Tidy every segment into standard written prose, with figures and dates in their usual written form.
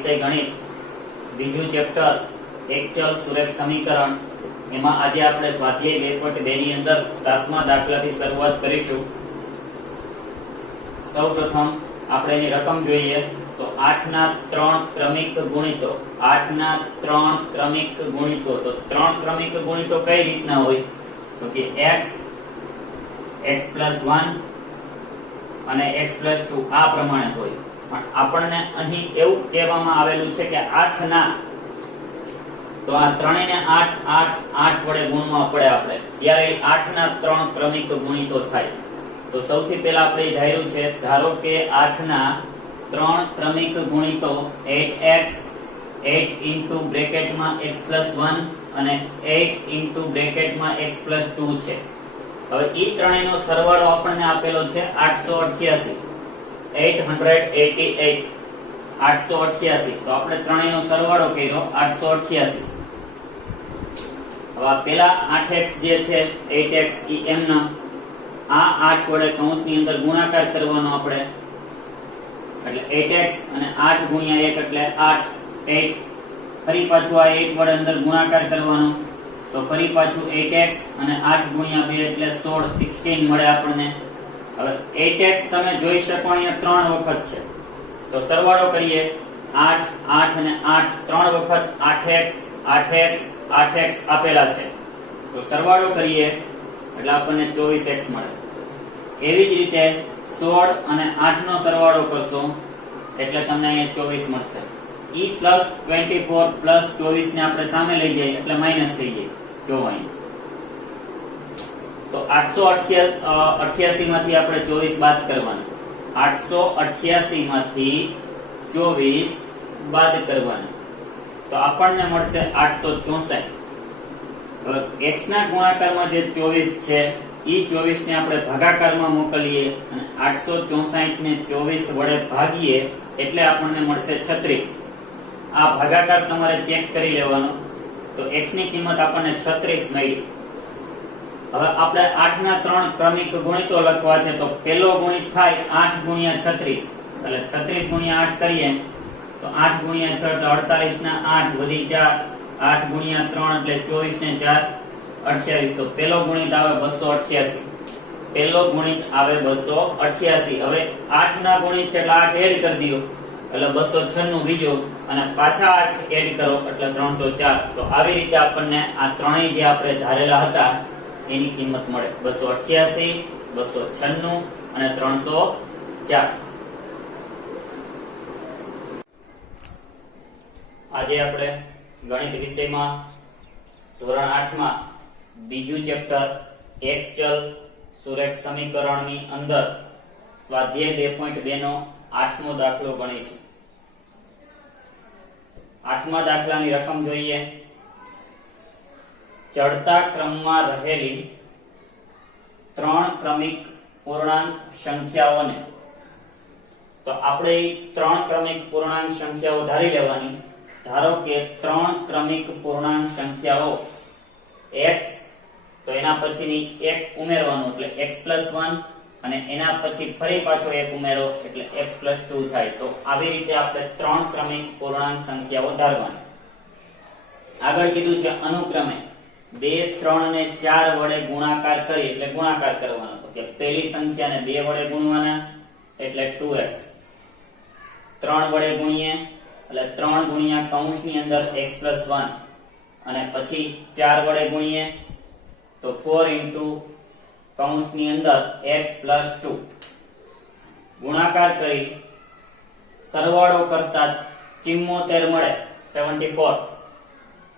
વિષય ગણિત બીજું ચેપ્ટર એક ચલ સુરેખ સમીકરણ એમાં આજે આપણે સ્વાધ્યાય 2.2 ની અંદર 7મા દાખલાથી શરૂઆત કરીશું। સૌપ્રથમ આપણે એની રકમ જોઈએ તો 8 ના 3 ક્રમિક ગુણિતો 8 ના 3 ક્રમિક ગુણિતો તો 3 ક્રમિક ગુણિતો કઈ રીતના હોય તો કે x x+1 અને x+2 આ પ્રમાણે હોય। પણ આપણને અહીં એવું કહેવામાં આવેલું છે કે 8 ના તો આ ત્રણેયને 8 8 8 વડે ગુણવા પડે આપણે ત્યારે 8 ના 3 ક્રમિક ગુણિતો થાય। તો સૌથી પહેલા આપણે ધાર્યું છે ધારો કે 8 ના 3 ક્રમિક ગુણિતો 8x 8 ઇન્ટુ બ્રેકેટમાં x+1 અને 8 ઇન્ટુ બ્રેકેટમાં x+2 છે। હવે ઈ ત્રણેયનો સરવાળો આપણને આપેલો છે 888 888 888 તો આપણે ત્રણેયનો સરવાળો કર્યો 888। હવે પેલા 8x જે છે 8x ઈ એમના આ 8 વડે કૌંસની અંદર ગુણાકાર કરવાનો આપણે એટલે 8x અને 8 ગુણ્યા 1 એટલે 8 8 ફરી પાછું આ 8 વડે અંદર ગુણાકાર કરવાનો તો ફરી પાછું 8x અને 8 ગુણ્યા 2 એટલે 16 16 મળે આપણને। હવે 8x તમે જોઈ શકો અહીંયા 3 વખત છે તો સરવાળો કરીએ 8 8 અને 8 3 વખત 8x 8x 8x આપેલા છે તો સરવાળો કરીએ એટલે આપણને 24x મળે। એવી જ રીતે 16 અને 8 નો સરવાળો કરશો એટલે તમને અહીંયા 24 મળશે। e +24 +24 ને આપણે સામે લઈ જઈએ એટલે માઈનસ થઈ જાય જો અહીં તો 888 માંથી આપણે 24 બાદ કરવાનું 888 માંથી 24 બાદ કરવાનું તો આપણને મળશે 864। હવે x ના ગુણાકારમાં જે 24 છે ઈ 24 ને આપણે ભાગાકારમાં મોકલીએ અને 864 ને 24 વડે ભાગીએ એટલે આપણને મળશે 36। આ ભાગાકાર તમારે ચેક કરી લેવાનો તો x ની કિંમત આપણને 36 મળી। હવે આપણે 8 ના 3 ક્રમિક ગુણિતો લખવા છે તો પહેલો ગુણિત થાય 8 ગુણ્યા 36 એટલે 36 ગુણ્યા 8 કરીએ તો 8 ગુણ્યા 6 એટલે 48 ના 8 વધી 4 8 ગુણ્યા 3 એટલે 24 ને 4 28 તો પહેલો ગુણિત આવે 288 પહેલો ગુણિત આવે 288। હવે 8 ના ગુણિત છે એટલે 8 એડ કરી દો એટલે 296 બીજો અને પાછા 8 એડ કરો એટલે 304 તો આવી રીતે આપણને આ ત્રણેય જે આપણે ધારેલા હતા એની કિંમત મળે 288 296 અને 304। આજે આપણે ગણિત વિષયમાં ધોરણ 8 માં બીજું ચેપ્ટર એક ચલ સુરેખ સમીકરણની અંદર સ્વાધ્યાય 2.2 નો 8મો દાખલો ગણીશું। 8મા દાખલાની રકમ જોઈએ ચડતા ક્રમમાં રહેલી 3 ક્રમિક પૂર્ણાંક સંખ્યાઓને તો આપણે 3 ક્રમિક પૂર્ણાંક સંખ્યાઓ ધારી લેવાની। ધારો કે 3 ક્રમિક પૂર્ણાંક સંખ્યાઓ x તો એના પછીની એક ઉમેરવાનું એટલે x+1 અને એના પછી ફરી પાછો એક ઉમેરો એટલે x+2 થાય। તો આવી રીતે આપણે 3 ક્રમિક પૂર્ણાંક સંખ્યાઓ ધારવાની। આગળ કીધું છે અનુક્રમે 2 3 ને 4 વડે ગુણાકાર કરી એટલે ગુણાકાર કરવાનો તો કે પહેલી સંખ્યાને 2 વડે ગુણવાના એટલે 2x 3 વડે ગુણીએ એટલે 3 ગુણ્યા કૌંસની અંદર x+1 અને પછી 4 વડે ગુણીએ તો 4 ઇન્ટુ કૌંસની અંદર x+2 ગુણાકાર કરી સરવાળો કરતા 74 મળે 74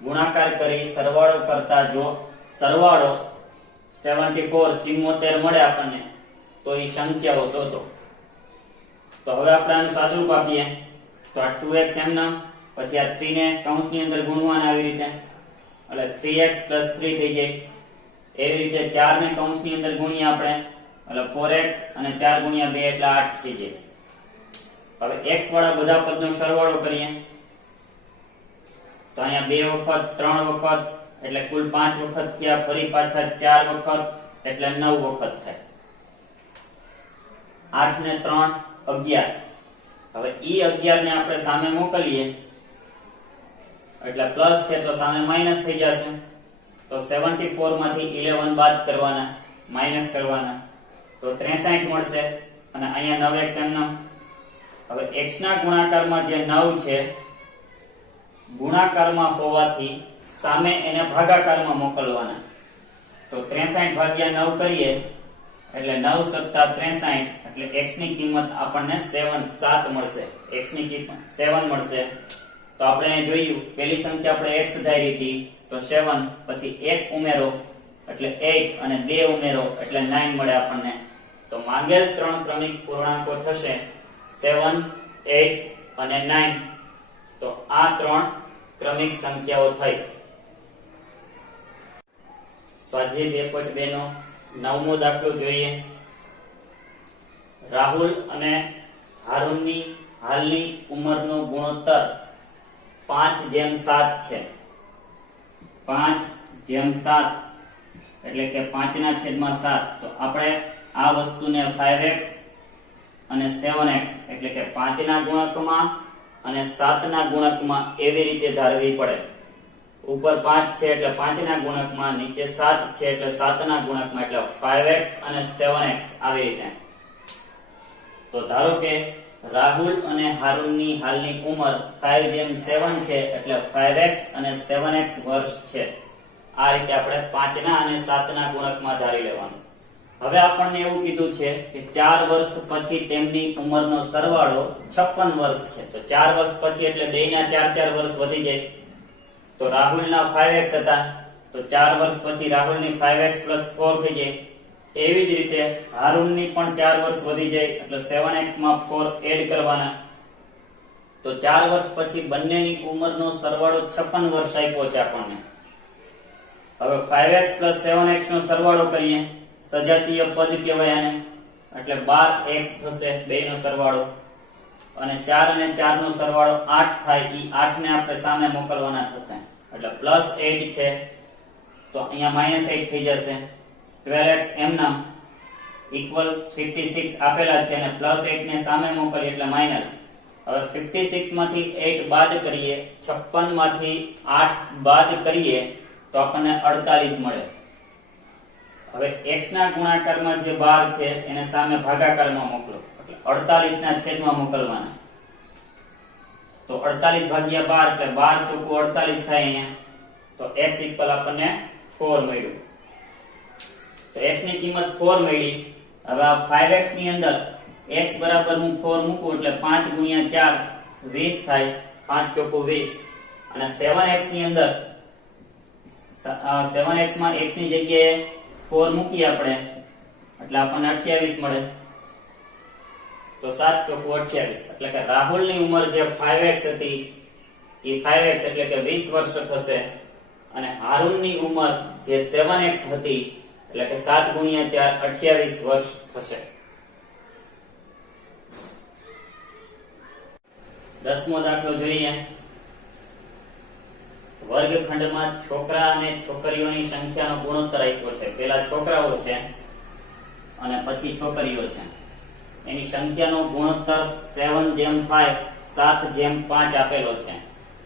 ગુણાકાર કરી સરવાળો કરતા જો સરવાળો 74 74 મળે આપણને તો એ સંખ્યાઓ શોધો। તો હવે આપણે આનું સાદુરૂપ આપીએ તો આ 2x એમના પછી આ 3 ને કૌંસની અંદર ગુણવાના આવી રીતે એટલે 3x + 3 થઈ જાય। એવી રીતે 4 ને કૌંસની અંદર ગુણીએ આપણે એટલે 4x અને 4 ગુણ્યા 2 એટલે 8 થઈ જાય। હવે x વાળા બધા પદનો સરવાળો કરીએ તો અહીંયા 2 વખત 3 વખત એટલે કુલ 5 વખત થયા ફરી પાછા 4 વખત એટલે 9 વખત થાય। 8 ને 3 11 હવે E11 ને આપણે સામે મોકલીએ એટલે પ્લસ છે તો સામે માઇનસ થઈ જશે, તો 74 માંથી 11 બાદ કરવાના, માઇનસ કરવાના, તો 63 મળશે અને અહીંયા 9x એમનો. હવે x ના ગુણાકારમાં જે 9 છે ગુણાકારમાં હોવાથી સામે એને ભાગાકારમાં મોકલવાના, તો 63 ભાગ્યા 9 કરીએ એટલે 9 સત્તા 63 એટલે x ની કિંમત આપણને 7 મળશે. x ની કિંમત 7 મળશે. તો આપણે જોયું પેલી સંખ્યા આપણે x ધારી હતી તો 7, પછી 1 ઉમેરો એટલે 8 અને 2 ઉમેરો એટલે 9 મળે આપણને. તો માંગેલ 3 ક્રમિક પૂર્ણાંકો થશે 7, 8 અને 9. તો આ 3 ક્રમિક સંખ્યાઓ થઈ. સ્વાધ્યાય 2.2 નો 9મો દાખલો જોઈએ. રાહુલ અને હારૂનની હાલની ઉંમરનો ગુણોત્તર 5:7 છે. 5:7 એટલે કે 5/7. તો આપણે આ વસ્તુને 5x અને 7x એટલે કે 5 ના ગુણકમાં અને 7 ના ગુણકમાં એવી રીતે ધારવી પડે. ઉપર 5 છે એટલે 5 ના ગુણકમાં, નીચે 7 છે એટલે 7 ના ગુણકમાં, એટલે 5x અને 7x આવી રીતે. તો ધારો કે રાહુલ અને હારૂનની હાલની ઉંમર 5:7 છે એટલે 5x અને 7x વર્ષ છે. આ રીતે આપણે 5 ના અને 7 ના ગુણકમાં ધારી લેવાનું. હવે આપણને એવું કીધું છે કે 4 વર્ષ પછી તેમની ઉંમરનો સરવાળો 56 વર્ષ છે. તો 4 વર્ષ પછી એટલે બેયના 4 વર્ષ વધી જાય. તો રાહુલના 5x હતા તો 4 વર્ષ પછી રાહુલની 5x + 4 થઈ જાય. એવી જ રીતે હારૂનની પણ 4 વર્ષ વધી જાય એટલે 7x માં 4 એડ કરવાના. તો 4 વર્ષ પછી બંનેની ઉંમરનો સરવાળો 56 વર્ષ આપ્યો છે આપણને. હવે 5x + 7x નો સરવાળો કરીએ, સજાતીય પદ કહેવાય આને, એટલે 12x થશે બેયનો સરવાળો. અને 4 અને 4 નો સરવાળો 8 થાય. ઈ 8 ને આપણે સામે મોકલવાના થશે એટલે +8 છે તો અહીંયા -8 થઈ જશે. 12x એમના ઇક્વલ 56 આપેલા છે અને +8 ને સામે મોકલીએ એટલે માઈનસ. હવે 56 માંથી 8 બાદ કરીએ, 56 માંથી 8 બાદ કરીએ તો આપણને 48 મળે. હવે x ના ગુણાકારમાં જે 12 છે એને સામે ભાગાકારમાં મોકલો એટલે 48 ના છેદમાં મોકલવાના. તો 48 ભાગ્યા 12 એટલે 12 ચોખ્ખું 48 થાય અહીંયા. તો x ઇક્વલ આપણને 4 મળ્યું. તો x ની કિંમત 4 મળી. હવે આ 5x ની અંદર x બરાબર હું 4 મૂકું એટલે 5 ગુણ્યા 4 20 થાય. 5 ચોખ્ખું 20. અને 7x ની અંદર 7x માં x ની જગ્યાએ 4 મૂકીએ આપણે એટલે આપણને 28 મળે. તો 7 ચોખ્ખું 28. એટલે કે રાહુલની ઉંમર જે 5x હતી એ 5x એટલે કે 20 વર્ષ થશે અને હારૂનની ઉંમર જે 7x હતી એટલે કે 7 ગુણ્યા 4 28 વર્ષ થશે. 10મો દાખલો જોઈએ. વર્ગખંડમાં છોકરા અને છોકરીઓની સંખ્યાનો ગુણોત્તર આપ્યો છે. પેલા છોકરાઓ છે અને પછી છોકરીઓ છે. એની સંખ્યાનો ગુણોત્તર 7:5 7:5 આપેલો છે.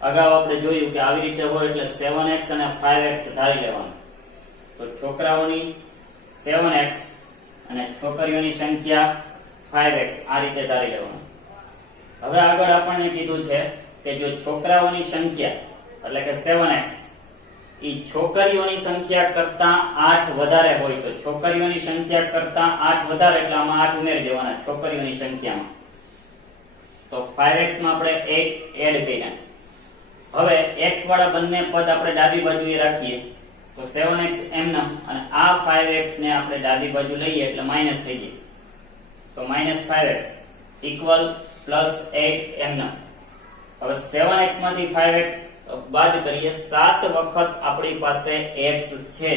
અગાઉ આપણે જોયું કે આવી રીતે હોય એટલે 7x અને 5x ધારી લેવાનું. તો છોકરાઓની 7x અને છોકરીઓની સંખ્યા 5x આ રીતે ધારી લેવાનું. હવે આગળ આપણને કીધું છે કે જો છોકરાઓની સંખ્યા એટલે કે 7x ઈ છોકરીઓની સંખ્યા કરતા 8 વધારે હોય તો છોકરીઓની સંખ્યા કરતા 8 વધારે એટલે આમાં 8 ઉમેરી દેવાના છોકરીઓની સંખ્યામાં. તો 5x માં આપણે 8 એડ કર્યા. હવે x વાળા બંને પદ આપણે ડાબી બાજુએ રાખીએ તો 7x એમના અને આ 5x ને આપણે ડાબી બાજુ લઈએ એટલે માઈનસ થઈ જાય. તો -5x ઇક્વલ +8 એમના. હવે 7x માંથી 5x બાદ કરીએ. 7 વખત આપણી પાસે x છે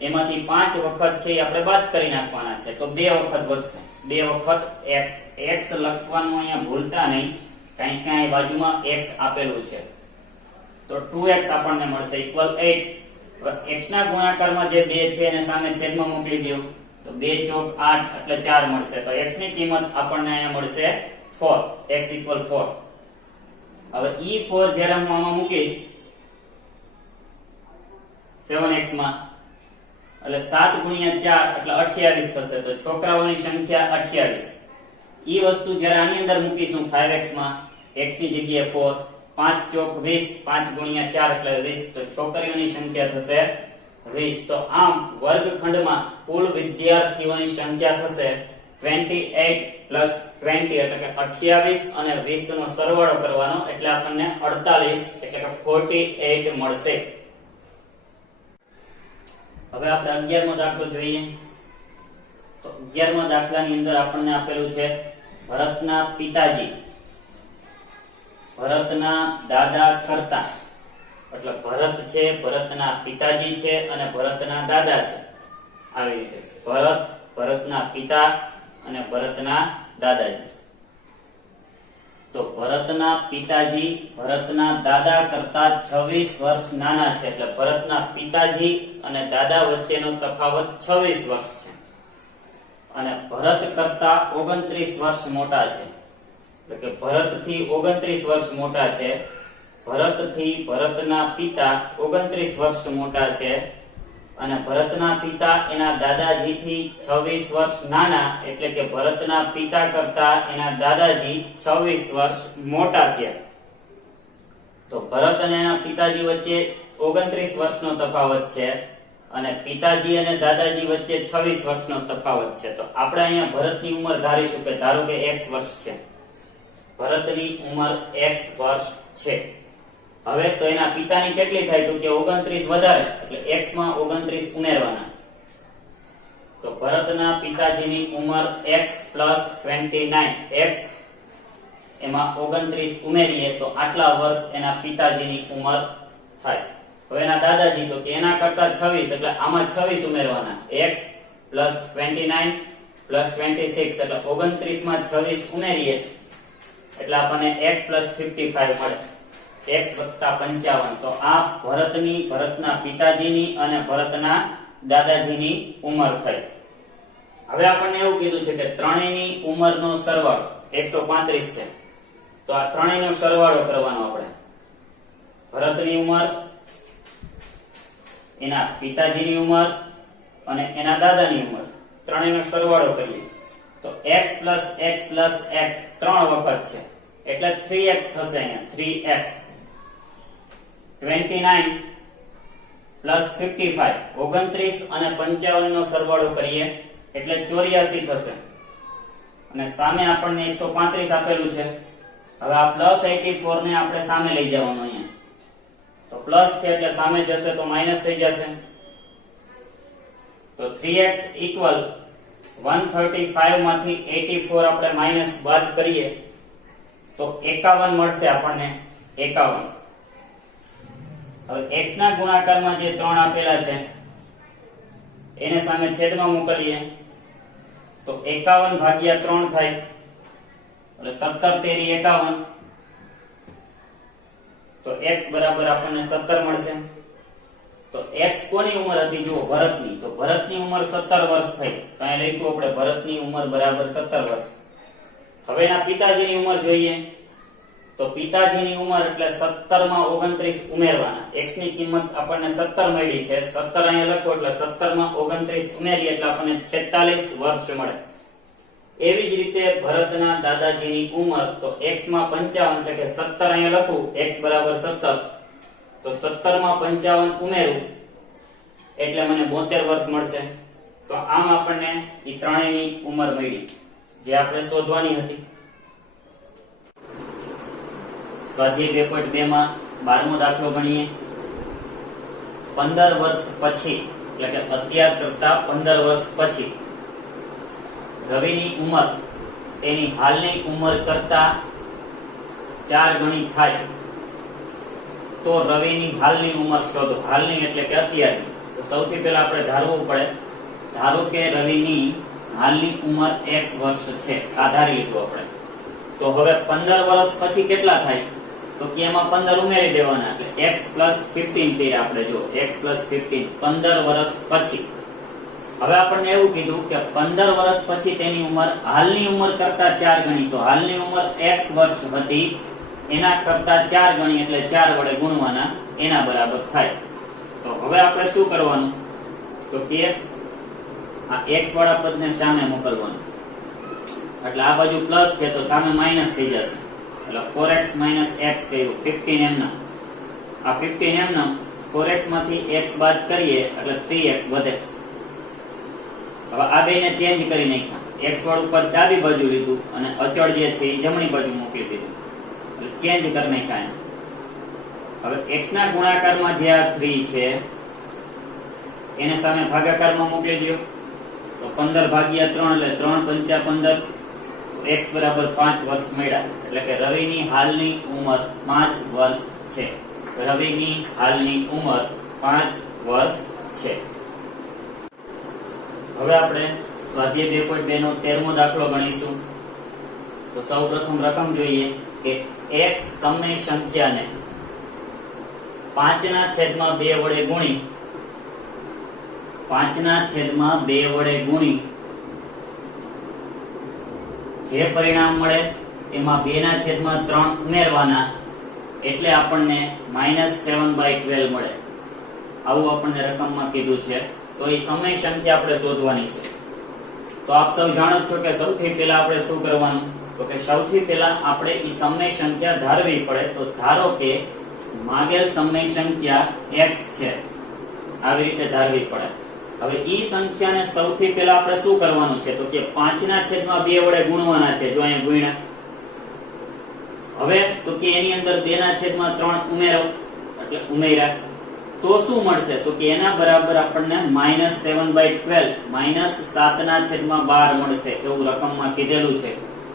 એમાંથી 5 વખત છે એ આપણે બાદ કરી નાખવાના છે તો 2 વખત વધશે. 2 વખત x. x લખવાનું અહીંયા ભૂલતા નહીં, કારણ કે અહીં બાજુમાં x આપેલું છે. તો 2x આપણને મળશે ઇક્વલ 8. x ના ગુણાકારમાં જે 2 છે એને સામે છેદમાં મોકલી દો તો 2 ચોક 8 એટલે 4 મળશે. તો x ની કિંમત આપણને અહીંયા મળશે 4, x equal 4. હવે e4 જ્યારે હું આમાં મૂકીશ 7x માં એટલે 7 ગુણ્યા 4 એટલે 28 થશે, તો છોકરાઓની સંખ્યા 28. ઈ વસ્તુ જ્યારે આની અંદર મૂકીશું 5x માં, x ની જગ્યાએ 4, 5 ચોક 20, 5 ગુણ્યા 4 એટલે 20, તો છોકરીઓની સંખ્યા થશે 20. તો આમ વર્ગખંડમાં કુલ વિદ્યાર્થીઓની સંખ્યા થશે 28 પ્લસ 20 એટલે કે 28 અને 20 નો સરવાળો કરવાનો એટલે આપણને 48 એટલે કે 48 મળશે. હવે આપણે 11મો દાખલો જોઈએ. તો 11મા દાખલાની અંદર આપણને આપેલું છે ભરતના પિતાજી ભરતના દાદા કરતા, એટલે ભરત છે, ભરતના પિતાજી છે અને ભરતના દાદા છે. આવી રીતે ભરત, ભરતના પિતા અને ભરતના દાદાજી. તો ભરતના પિતાજી ભરતના દાદા કરતા 26 વર્ષ નાના છે, એટલે ભરતના પિતાજી અને દાદા વચ્ચેનો તફાવત 26 વર્ષ છે. અને ભરત કરતા 29 વર્ષ મોટા છે, એટલે કે ભરતથી 29 વર્ષ મોટા છે. ભરતથી ભરતના પિતા 29 વર્ષ મોટા છે અને ભરતના પિતા એના દાદાજીથી 26 વર્ષ નાના, એટલે કે ભરતના પિતા કરતા એના દાદાજી 26 વર્ષ મોટા થયા. તો ભરત અને એના પિતાજી વચ્ચે 29 વર્ષનો તફાવત છે અને પિતાજી અને દાદાજી વચ્ચે 26 વર્ષનો તફાવત છે. તો આપણે અહીંયા ભરતની ઉંમર ધારીશું કે ધારો કે x વર્ષ છે, ભરતની ઉંમર x વર્ષ છે. હવે તો એના પિતાની કેટલી થાય તો કે 29 વધારે, એટલે x માં 29 ઉમેરવાના. તો ભરતના પિતાજીની ઉંમર x plus 29, x એમાં 29 ઉમેરીએ તો આટલા વર્ષ એના પિતાજીની ઉંમર થાય. હવે એના દાદાજી તો કે એના કરતા 26, એટલે આમાં 26 ઉમેરવાના, x plus 29 plus 26 એટલે 29 માં 26 ઉમેરીએ એટલે આપણને x plus 55 મળે, x વત્તા 55. તો આ ભરતના પિતાજીની અને ભરતના દાદાજીની ઉંમર થઈ. હવે આપણને એવું કીધું છે કે ત્રણેયની ઉંમરનો સરવાળો 135 છે. તો આ ત્રણેયનો સરવાળો કરવાનો આપણે. ભરતની ઉંમર, એના પિતાજીની ઉંમર અને એના દાદાની ઉંમર, ત્રણેયનો સરવાળો કરીએ તો x plus x plus x 3 વખત છે એટલે 3x થશે. અહીંયા 3x. 29 plus 55, 29 અને 55 નો સરવાળો કરીએ એટલે 84 થશે. અને સામે આપણને 135 આપેલું છે. હવે આ plus 84 ને આપણે સામે લઈ જવાનું. અહીંયા તો પ્લસ છે એટલે સામે જશે તો માઈનસ થઈ જશે. તો 3x equal 135 માંથી 84 આપણે માઈનસ બાદ કરીએ તો 51 મળશે આપણને. 51. હવે x ના ગુણાકારમાં જે 3 આપેલા છે એને સામે છેદમાં મોકલીએ તો 51 ભાગ્યા 3 થાય એટલે 17 તેરી 51. તો x બરાબર આપણને 17 મળશે. તો x કોની ઉંમર હતી જુઓ, ભરતની. તો ભરતની ઉંમર 17 વર્ષ થઈ. તો અહીં લખ્યું આપણે ભરતની ઉંમર બરાબર 17 વર્ષ. હવે એના પિતાજીની ઉંમર જોઈએ તો પિતાજીની ઉંમર એટલે 17 માં 29 ઉમેરવાના. x ની કિંમત આપણને 17 મળી છે, 17 અહીંયા લખો એટલે 17 માં 29 ઉમેરીએ એટલે આપણને 46 વર્ષ મળે. એવી જ રીતે ભરતના દાદાજીની ઉંમર તો x માં 55 એટલે કે 17 અહીંયા લખું, x બરાબર 17, તો 17 માં 55 ઉમેરું એટલે મને 72 વર્ષ મળશે. તો આમ આપણને ઈ ત્રણેયની ઉંમર મળી જે આપણે શોધવાની હતી. સ્વાધ્યાય 2.2 માં 12મો દાખલો ગણીએ. 15 વર્ષ પછી એટલે કે અત્યાર કરતા 15 વર્ષ પછી રવિની ઉંમર તેની હાલની ઉંમર કરતા 4 ગણી થાય તો રવિની હાલની ઉંમર શોધો. હાલની એટલે કે અત્યારની. તો સૌથી પહેલા આપણે ધારવું પડે. ધારો કે રવિની હાલની ઉંમર x વર્ષ છે, આ ધારી લીધું આપણે. તો હવે 15 વર્ષ પછી કેટલા થાય તો કે એમાં 15 ઉમેરી દેવાના એટલે x plus 15 થયા. આપણે જો x plus 15 15 વર્ષ પછી હવે આપણને એવું કીધું કે 15 વર્ષ પછી તેની ઉંમર હાલની ઉંમર કરતા 4 ગણી, તો હાલની ઉંમર x વર્ષ હતી એના કરતા 4 ગણી એટલે 4 વડે ગુણવાના, એના બરાબર થાય. તો હવે આપણે શું કરવાનું, તો કે આ x વાળા પદને સામે મોકલવાનું, એટલે આ બાજુ પ્લસ છે તો સામે માઈનસ થઈ જશે, એટલે 4x - x કર્યું 15 એમના, આ 15 એમના 4x માંથી x બાદ કરીએ એટલે 3x વધે. હવે આ બેને ચેન્જ કરી નાખ્યા, x વાળું પદ ડાબી બાજુ લીધું અને અચળ જે છે એ જમણી બાજુ મોકલી દીધું, એટલે ચેન્જ કરી નાખ્યા. હવે x ના ગુણાકારમાં જે આ 3 છે એને સામે ભાગાકારમાં મોકલી દો, તો 15 ભાગ્યા 3 એટલે 3 પંચા 15, x બરાબર 5 વર્ષ મળ્યા. એટલે કે રવિની હાલની ઉંમર 5 વર્ષ છે. રવિની હાલની ઉંમર 5 વર્ષ છે. હવે આપણે સ્વાધ્યાય 2.2 નો 13મો દાખલો ગણીશું. તો સૌપ્રથમ રકમ જોઈએ કે એક સમય સંખ્યાને 5/2 વડે ગુણી 5/2 વડે ગુણી જે પરિણામ મળે એમાં 2/3 ઉમેરવાના, એટલે આપણને -7/12 મળે. આવું આપણને રકમમાં કીધું છે. તો એ સમય સંખ્યા આપણે શોધવાની છે. તો આપ સૌ જાણો છો કે સૌથી પહેલા આપણે શું કરવાનું, તો કે સૌથી પહેલા આપણે એ સમય સંખ્યા ધારવી પડે. તો ધારો કે માગેલ સમય સંખ્યા x છે, આવી રીતે ધારવી પડે. હવે ઈ સંખ્યાને સૌથી પહેલા આપણે શું કરવાનું છે, તો કે 5/2 વડે ગુણવાના છે. જો અહીંયા ગુણ્યા, હવે તો કે એની અંદર 2/3 ઉમેરો, એટલે ઉમેર્યા તો શું મળશે, તો કે એના બરાબર આપણને -7/12 -7/12 મળશે, એવું રકમમાં કીધેલું છે.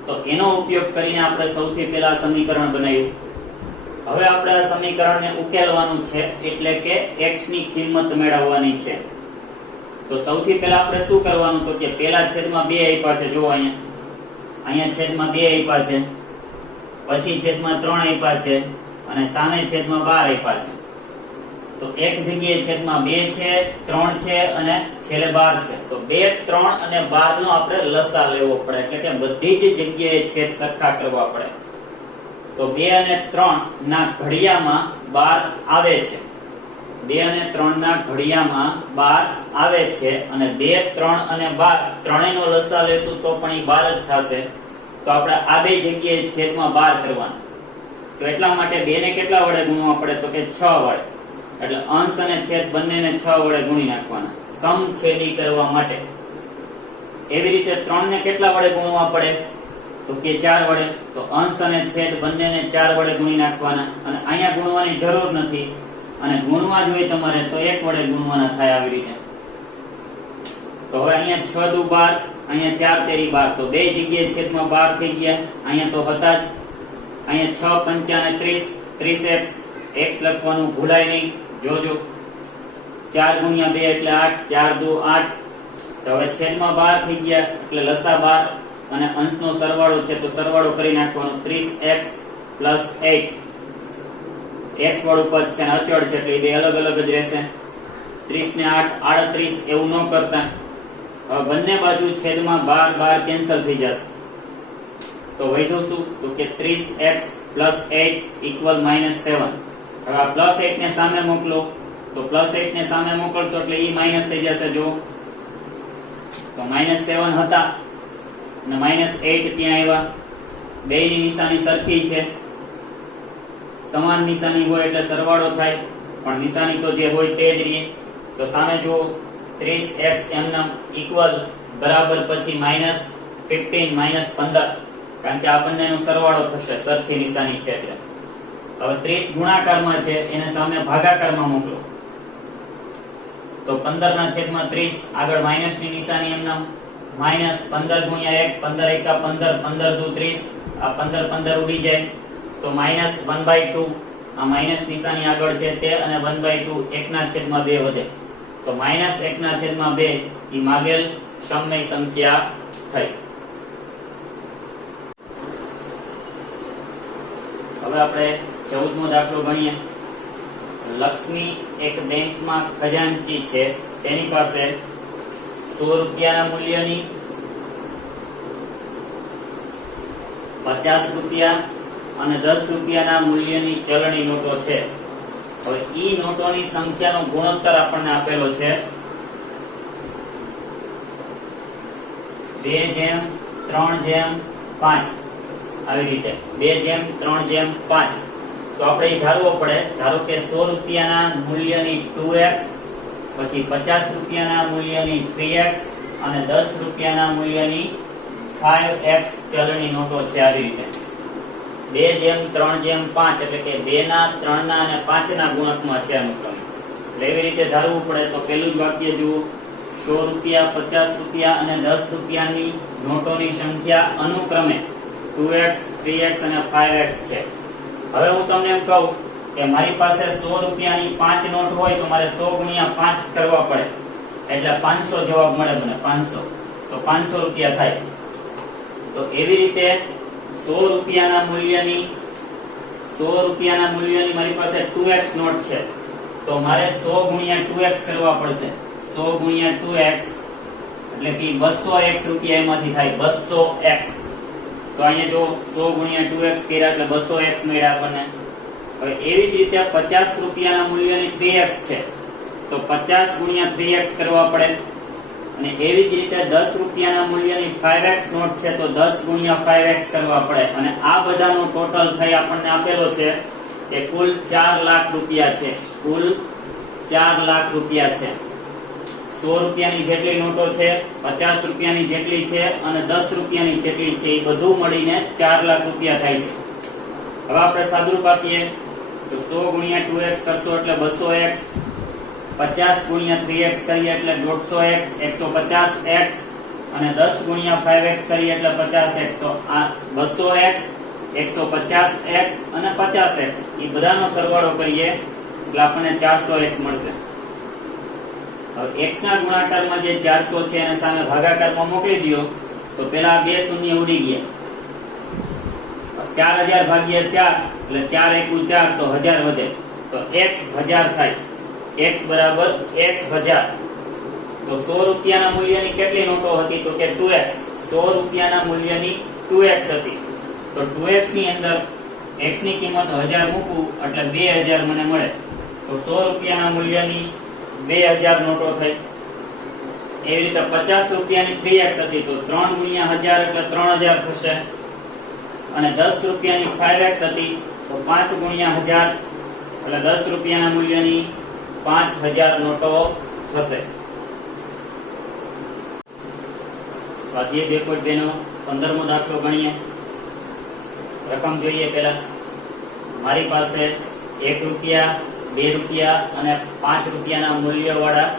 તો એનો ઉપયોગ કરીને આપણે સૌથી પહેલા સમીકરણ બનાવ્યું. હવે આપણે આ સમીકરણને ઉકેલવાનું છે, એટલે કે x ની કિંમત મેળવવાની છે. તો સૌથી પહેલા આપણે શું કરવાનું, તો કે પહેલા છેદમાં 2 આપ્યા છે, જો અહીંયા છેદમાં 2 આપ્યા છે, પછી છેદમાં 3 આપ્યા છે અને સામે છેદમાં 12 આપ્યા છે. તો એક જગ્યાએ છેદમાં 2 છે, 3 છે અને છેલ્લે 12 છે. તો 2, 3 અને 12 નો આપણે લસા લેવો પડે, એટલે કે બધી જ જગ્યાએ છેદ સરખા કરવા પડે. તો 2 અને 3 ના ઘડિયામાં 12 આવે છે, 2 અને 3 ના ઘડિયામાં 12 આવે છે, અને 2, 3 અને 12 ત્રણેયનો લસા લેશું તો પણ એ 12 જ થશે. તો આપણે આ બે જગ્યાએ છેદમાં 12 કરવાના. તો એટલા માટે 2 ને કેટલા વડે ગુણવા પડે, તો કે 6 વડે. એટલે અંશ અને છેદ બંનેને 6 વડે ગુણી નાખવાના સમછેદી કરવા માટે. એવી રીતે 3 ને કેટલા વડે ગુણવા પડે, તો કે 4 વડે. તો અંશ અને છેદ બંનેને 4 વડે ગુણી નાખવાના, અને અહીંયા ગુણવાની જરૂર નથી, અને ગુણવા જોઈએ તમારે તો 1 વડે ગુણવાના થાય આવી રીતે. તો હવે અહીંયા 6 દુ 12, અહીંયા 4 તેરી 12, તો બે જગ્યાએ છેદમાં 12 થઈ ગયા. અહીંયા તો હતા જ. અહીંયા 6 પંચા અને 30, 30x, x લખવાનું ભૂલાય નહીં, જોજો. 4 ગુણ્યા 2 એટલે 8, 4 દુ 8. તો હવે છેદમાં 12 થઈ ગયા એટલે લસા 12 અને અંશનો સરવાળો છે તો સરવાળો કરી નાખવાનો. 30x + 8, x વાળું પદ છે અને અચળ છે એટલે બે અલગ અલગ જ રહેશે. 30 ને 8 38, એવું ન કરતા. હવે બંને બાજુ છેદમાં 12 12 કેન્સલ થઈ જશે. તો વધ્યું શું, તો કે 30x + 8 = -7. હવે આ +8 ને સામે મોકલો, તો +8 ને સામે મોકલશો એટલે ઈ માઈનસ થઈ જશે. જો તો -7 હતા અને -8 ત્યાં આવ્યા. બેયની નિશાની સરખી છે, સમાન નિશાની હોય એટલે સરવાળો થાય, પણ નિશાની તો જે હોય તે જ રહે. તો સામે જો 30x એમના ઇક્વલ બરાબર પછી -15 -15, કારણ કે આ બંનેનો સરવાળો થશે, સરખી નિશાની છે એટલે. હવે 30 ગુણાકારમાં છે એને સામે ભાગાકારમાં મોકલો, તો 15/30 આગળ માઈનસની નિશાની એમના -15 ગુણ્યા 1, 15 એકા 15, 15 દુ 30, આ 15 15 ઉડી જાય તો -1/2. આ માઈનસ નિશાની આગળ છે તે, અને 1/2 1/2 વધે. તો -1/2 એ માગેલ સમય સંખ્યા થઈ. હવે આપણે 14મો દાખલો ગણીએ. લક્ષ્મી એક બેંકમાં ખજાનચી છે, તેની પાસે 100 રૂપિયાના મૂલ્યની, 50 રૂપિયા અને 10 રૂપિયાના મૂલ્યની ચલણી નોટો છે. હવે ઈ નોટોની સંખ્યાનો ગુણોત્તર આપણને આપેલો છે 2:3:5. આવી રીતે 2:3:5. તો આપણે એ ધારવો પડે. ધારો કે 100 રૂપિયાના મૂલ્યની 2x, પછી 50 રૂપિયાના મૂલ્યની 3x અને 10 રૂપિયાના મૂલ્યની 5x ચલણી નોટો છે. આવી રીતે 2:3:5 એટલે કે 2 ના 3 ના અને 5 ના ગુણકમાં છે અનુક્રમે. એટલે એવી રીતે ધારવું પડે. તો પેલું જ વાક્ય જુઓ, 100 રૂપિયા, 50 રૂપિયા અને 10 રૂપિયાની નોટોની સંખ્યા અનુક્રમે 2x, 3x અને 5x છે. હવે હું તમને એમ કહું કે મારી પાસે 100 રૂપિયાની 5 નોટ હોય તો મારે 100 ગુણ્યા 5 કરવા પડે, એટલે 500 જવાબ મળે મને. 500 તો 500 રૂપિયા થાય. તો એવી રીતે 100 રૂપિયાના મૂલ્યની મારી પાસે 2x નોટ છે, તો મારે 100 ગુણ્યા 2x કરવા પડશે. 100 ગુણ્યા 2x એટલે કે 200x રૂપિયા એમાંથી થાય. 200x. તો અહીંયા જો 100 ગુણ્યા 2x કર્યા એટલે 200x મળ્યા આપણને. હવે એવી જ રીતે 50 રૂપિયાના મૂલ્યની 3x છે, તો 50 ગુણ્યા 3x કરવા પડે. અને એવી જ રીતે 10 રૂપિયાના મૂલ્યની 5x નોટ છે, તો 10 ગુણ્યા 5x કરવા પડે. અને આ બધાનો ટોટલ થઈ આપણને આપેલો છે કે કુલ 4 લાખ રૂપિયા છે. કુલ 4 લાખ રૂપિયા છે. 100 રૂપિયાની જેટલી નોટો છે, 50 રૂપિયાની જેટલી છે અને 10 રૂપિયાની જેટલી છે, એ બધું મળીને 4 લાખ રૂપિયા થાય છે. હવે આપણે સાદુરૂપ આપીએ તો 100 ગુણ્યા 2x કરશો એટલે 200x, 50 ગુણ્યા 3x કરીએ એટલે 150x, 150x અને 10 ગુણ્યા 5x કરીએ એટલે 50x. તો આ 200x, 150x અને 50x એ બધાનો સરવાળો કરીએ એટલે આપણને 400x મળશે. હવે x ના ગુણાકારમાં જે 400 છે એને સામે ભાગાકારમાં મોકલી દો તો પેલા બે શૂન્ય ઉડી ગયા. 4000 ભાગ્યા 4 એટલે 4 એકુ 4 તો 1000 વધે તો 1000 થાય. x બરાબર 1000. તો 100 રૂપિયાના મૂલ્યની કેટલી નોટો હતી? તો કે 2x. 100 રૂપિયાના મૂલ્યની 2x હતી. તો 2x ની અંદર x ની કિંમત 1000 મૂકું એટલે 2000 મને મળે. તો 100 રૂપિયાના મૂલ્યની 2000 નોટો થઈ. એવી રીતે 50 રૂપિયાની 3x હતી, તો 3 ગુણ્યા 1000 એટલે 3000 થશે. અને 10 રૂપિયાની 5x હતી, તો 5 ગુણ્યા 1000 એટલે 10 રૂપિયાના મૂલ્યની 5000 નોટો થશે. સ્વાધ્યાય 2.2 નો 15મો દાખલો ગણીએ. રકમ જોઈએ. પેલા મારી પાસે 1 રૂપિયા, 2 રૂપિયા અને 5 રૂપિયાના મૂલ્યવાળા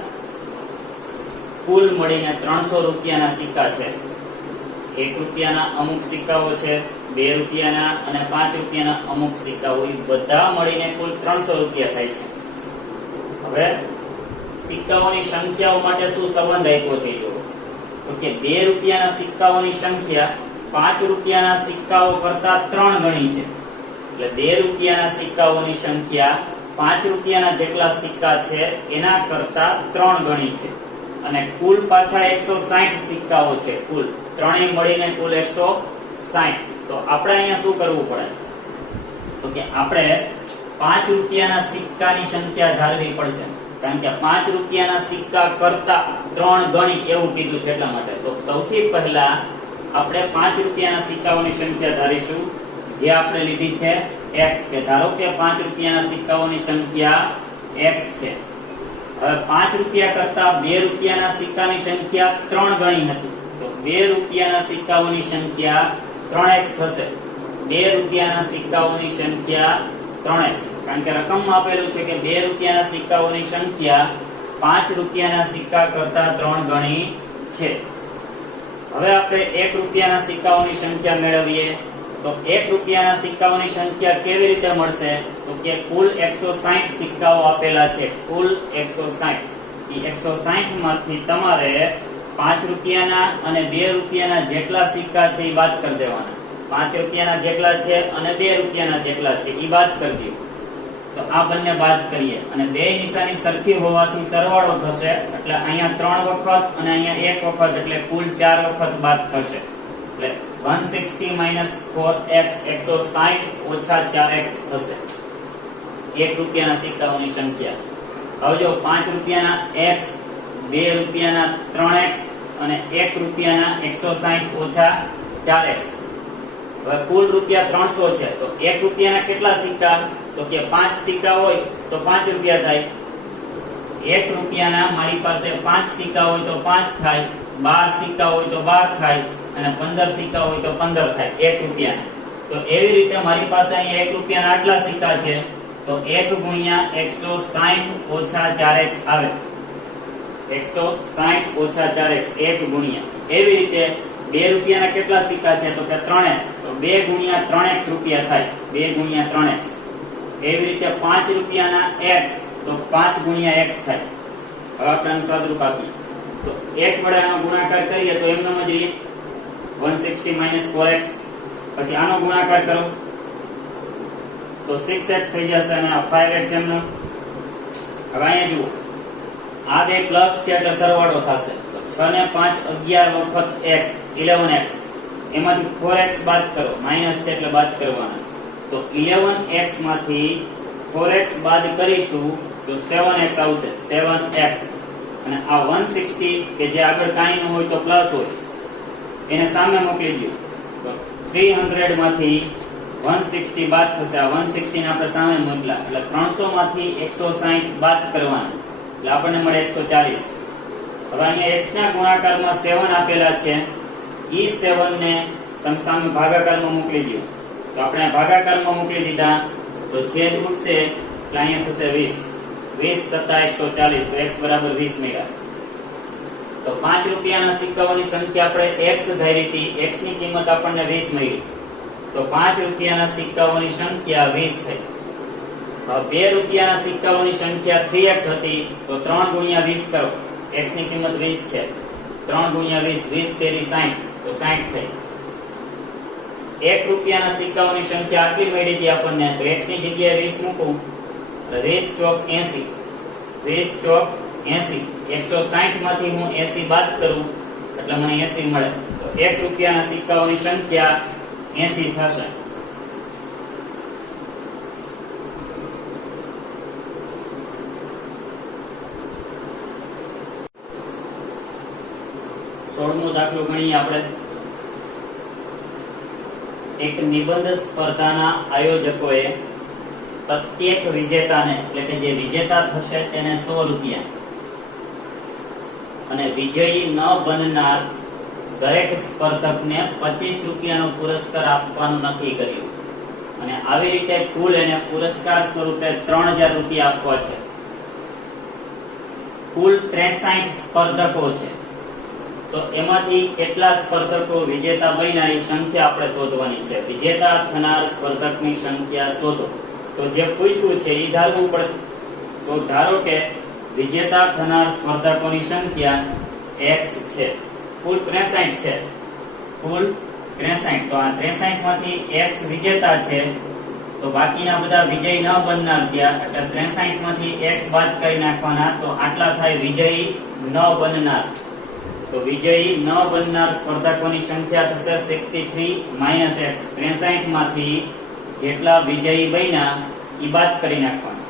કુલ મળીને 300 રૂપિયાના સિક્કા છે. 1 રૂપિયાના અમુક સિક્કાઓ છે, 2 રૂપિયાના અને 5 રૂપિયાના અમુક સિક્કાઓ, એ બધા મળીને કુલ 300 રૂપિયા થાય છે. હવે સિક્કાઓની સંખ્યાઓ માટે શું સંબંધ આપ્યો છે જો તો કે 2 રૂપિયાના સિક્કાઓની સંખ્યા 5 રૂપિયાના સિક્કાઓ કરતા 3 ગણી છે. એટલે 2 રૂપિયાના સિક્કાઓની સંખ્યા 5 રૂપિયાના જેટલા સિક્કા છે એના કરતા 3 ગણી છે. અને કુલ પાછા 160 સિક્કાઓ છે. કુલ ત્રણેય મળીને કુલ 160. તો આપણે અહીંયા શું કરવું પડે? તો કે આપણે 5 રૂપિયાના સિક્કાની સંખ્યા ધારવી પડશે, કારણ કે 5 રૂપિયાના સિક્કા કરતા 3 ગણી એવું કીધું છે એટલા માટે. તો સૌથી પહેલા આપણે 5 રૂપિયાના સિક્કાઓની સંખ્યા ધારીશું, જે આપણે લીધી છે x. કે ધારો કે 5 રૂપિયાના સિક્કાઓની સંખ્યા x છે. હવે 5 રૂપિયા કરતા 2 રૂપિયાના સિક્કાની સંખ્યા 3 ગણી હતી, તો 2 રૂપિયાના સિક્કાઓની સંખ્યા 3x થશે. 2 રૂપિયાના સિક્કાઓની સંખ્યા 3x, કારણ કે રકમમાં આપેલું છે કે 2 રૂપિયાના સિક્કાઓની સંખ્યા 5 રૂપિયાના સિક્કા કરતા 3 ગણી છે. હવે આપણે 1 રૂપિયાના સિક્કાઓની સંખ્યા મેળવીએ. તો 1 રૂપિયાના સિક્કાઓની સંખ્યા કેવી રીતે મળશે? તો કે કુલ 160 સિક્કાઓ આપેલા છે. કુલ 160. એ 160 માંથી તમારે 5 રૂપિયાના અને 2 રૂપિયાના જેટલા સિક્કા છે એ બાદ કરી દેવાના. 5 રૂપિયાના જેટલા છે અને 2 રૂપિયાના જેટલા છે એ બાદ કરી દો. તો આ બંને બાદ કરીએ અને બે નિશાની સરખી હોવાથી સરવાળો થશે, એટલે અહીંયા 3 વખત અને અહીંયા 1 વખત, એટલે કુલ 4 વખત બાદ થશે. એટલે 160 - 4x 160 ઓછા 4x થશે. 1 રૂપિયાના સિક્કાઓની સંખ્યા. હવે જો 5 રૂપિયાના x, 2 રૂપિયાના 3x અને 1 રૂપિયાના 160 ઓછા 4x. હવે કુલ રૂપિયા 300 છે, તો 1 રૂપિયાના કેટલા સિક્કા? તો કે 5 સિક્કા હોય તો 5 રૂપિયા થાય. 1 રૂપિયાના મારી પાસે 5 સિક્કા હોય તો 5 થાય, 12 સિક્કા હોય તો 12 થાય અને 15 સિક્કા હોય તો 15 થાય 1 રૂપિયાના. તો એવી રીતે મારી પાસે અહીંયા 1 રૂપિયાના આટલા સિક્કા છે, તો 1 ગુણ્યા 160 ઓછા 4x આવે. 160 ઓછા 4x 1 ગુણ્યા. એવી રીતે 2 રૂપિયાના કેટલા સિક્કા છે? તો કે 3x, તો 2 ગુણ્યા 3x રૂપિયા થાય. 2 ગુણ્યા 3x. એવી રીતે 5 રૂપિયાના x, તો 5 ગુણ્યા x થાય. હવે આપણે આનું સ્વાદરૂપ આપીએ તો 1 વડે આનો ગુણાકાર કરીએ તો એમનો જ રહીએ 160 - 4x. પછી આનો ગુણાકાર કરો તો 6x થઈ જશે અને 5x એમનો. હવે અહીંયા જુઓ, આ બે પ્લસ છે એટલે સરવાળો થશે. તો 6 ને 5 11 વખત x 11x. એમાંથી 4x બાદ કરો, માઈનસ છે એટલે બાદ કરવાના. તો 11x માંથી 4x બાદ કરીશું તો 7x આવશે. 7x અને આ 160 કે જે આગળ કાંઈ ન હોય તો પ્લસ હોય એને સામે મોકલી દો. તો 300 માંથી 160 બાદ થશે. આ 160 ને આપણે સામે મોકલા એટલે 300 માંથી 160 બાદ કરવાના એટલે આપણને મળે 140. હવે અહીંયા x ના ગુણાકારમાં 7 આપેલા છે, ઈ 7 ને તમે સામે ભાગાકારમાં મોકલી દો. તો આપણે ભાગાકારમાં મોકલી દીધા તો છેદ ઉડશે એટલે અહીંયા થશે 20. 20 + 140 તો x બરાબર 20 મળ્યા. તો 5 રૂપિયાના સિક્કાઓની સંખ્યા આપણે x ધારી હતી, x ની કિંમત આપણને 20 મળી. તો 5 રૂપિયાના સિક્કાઓની સંખ્યા 20 થઈ. હવે 2 રૂપિયાના સિક્કાઓની સંખ્યા 3x હતી, તો 3 ગુણ્યા 20 કરો. x ની કિંમત 20 છે. 3 ગુણ્યા 20, 20 તેરી 60, તો 60 થઈ. 1 રૂપિયાના સિક્કાઓની સંખ્યા આટલી મળી હતી આપણને, તો x ની જગ્યાએ 20 મૂકું, 20 ચોક 80. 20 ચોક 80. 160 માંથી હું 80 બાદ કરું એટલે મને 80 મળે. તો 1 રૂપિયાના સિક્કાઓની સંખ્યા 80 થશે. સોળમો દાખલો ગણીએ આપણે. એક નિબંધ સ્પર્ધાના આયોજકોએ પ્રત્યેક વિજેતાને, એટલે કે જે વિજેતા થશે તેને 100 રૂપિયા અને વિજયી ન બનનાર દરેક સ્પર્ધકને 25 રૂપિયાનો પુરસ્કાર આપવાનું નક્કી કર્યું. અને આવી રીતે કુલ એને પુરસ્કાર સ્વરૂપે 3000 રૂપિયા આપવા છે. કુલ 63 સ્પર્ધકો છે, તો એમાંથી કેટલા સ્પર્ધકો વિજેતા બન્યા એ સંખ્યા આપણે શોધવાની છે. વિજેતા થનાર સ્પર્ધકની સંખ્યા શોધો. તો જે પૂછ્યું છે એ ધારવું પડે. તો ધારો કે વિજેતા થનાર સ્પર્ધકોની સંખ્યા x છે, કુલ 63 છે. કુલ 63, તો આ 63 માંથી x વિજેતા છે, તો બાકીના બધા વિજય ન બનનાર ત્યાં, એટલે 63 માંથી x બાદ કરી નાખવાના, તો આટલા થાય વિજયી ન બનનાર. તો વિજયી ન બનનાર સ્પર્ધકોની સંખ્યા થશે 63 - x. 63 માંથી જેટલા વિજયી બન્યા એ બાદ કરી નાખવાના.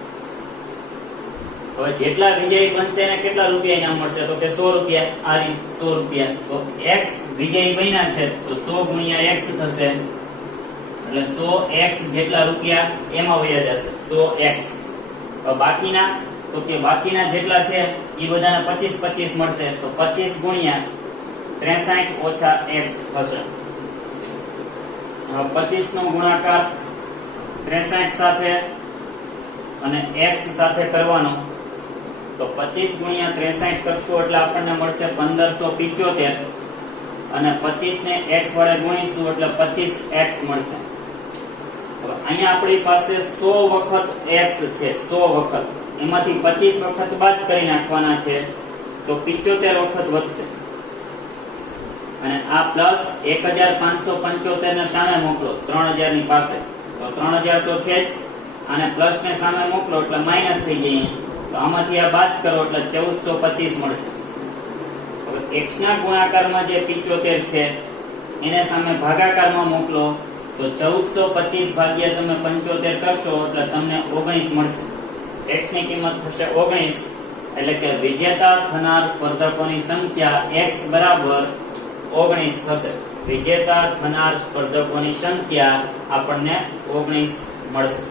હવે જેટલા વિજયી બનશે એને કેટલા રૂપિયા ઇનામ મળશે? તો કે 100 રૂપિયા. આ રીતે 100 રૂપિયા. તો x વિજયી બન્યા છે તો 100 ગુણ્યા x થશે, એટલે 100x જેટલા રૂપિયા એમાં વયા જશે. 100x. હવે બાકીના, તો કે બાકીના જેટલા છે એ બધાને 25 મળશે, તો 25 ગુણ્યા 63 ઓછા x થશે. 25 નો ગુણાકાર 63 સાથે અને x સાથે કરવાનો, તો 25 ગુણ્યા 63 કરશું એટલે આપણને મળશે 1575 અને 25 ને x વડે ગુણીશું એટલે 25x મળશે. હવે અહીંયા આપણી પાસે 100 વખત x છે. 100 વખત, એમાંથી 25 વખત બાદ કરી નાખવાના છે, તો 75 વખત વધશે. અને આ પ્લસ 1575 ને સામે મોકલો 3000 ની પાસે, તો 3000 તો છે જ, આને પ્લસ ને સામે મોકલો એટલે માઇનસ થઈ જાય, તો આમાંથી આ બાદ કરો એટલે 1425 મળશે. હવે x ના ગુણાકારમાં જે 75 છે એને સામે ભાગાકારમાં મોકલો તો 1425 ભાગ્યા તમે 75 કરશો એટલે તમને 19 મળશે. x ની કિંમત થશે 19, એટલે કે વિજેતા થનાર સ્પર્ધકોની સંખ્યા x બરાબર 19 થશે. વિજેતા થનાર સ્પર્ધકોની સંખ્યા આપણને 19 મળશે.